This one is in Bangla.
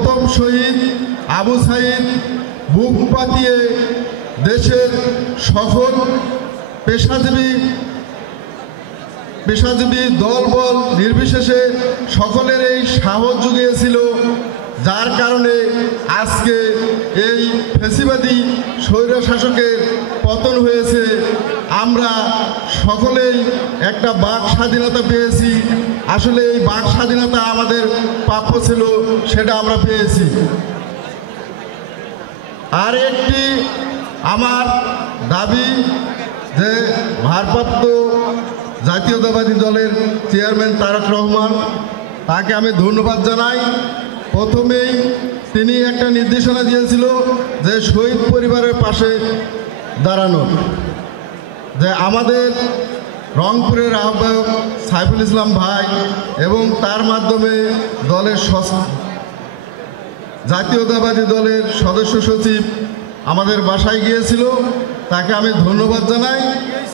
প্রথম শহীদ আবু সাইদ বুক পাতিয়ে দেশের সকল পেশাজীবী দলবল নির্বিশেষে সকলের এই সাহস জুগিয়েছিল, যার কারণে আজকে এই ফ্যাসিবাদী স্বৈরশাসকের পতন হয়েছে। আমরা সকলেই একটা বাক স্বাধীনতা পেয়েছি। আসলে এই বাক স্বাধীনতা আমাদের প্রাপ্য ছিল, সেটা আমরা পেয়েছি। আর একটি আমার দাবি যে ভারপ্রাপ্ত জাতীয়তাবাদী দলের চেয়ারম্যান তারেক রহমান, তাকে আমি ধন্যবাদ জানাই। প্রথমেই তিনি একটা নির্দেশনা দিয়েছিল যে শহীদ পরিবারের পাশে দাঁড়ানো, যে আমাদের রংপুরের আহ্বায়ক সাইফুল ইসলাম ভাই এবং তার মাধ্যমে দলের জাতীয়তাবাদী দলের সদস্য সচিব আমাদের বাসায় গিয়েছিল, তাকে আমি ধন্যবাদ জানাই।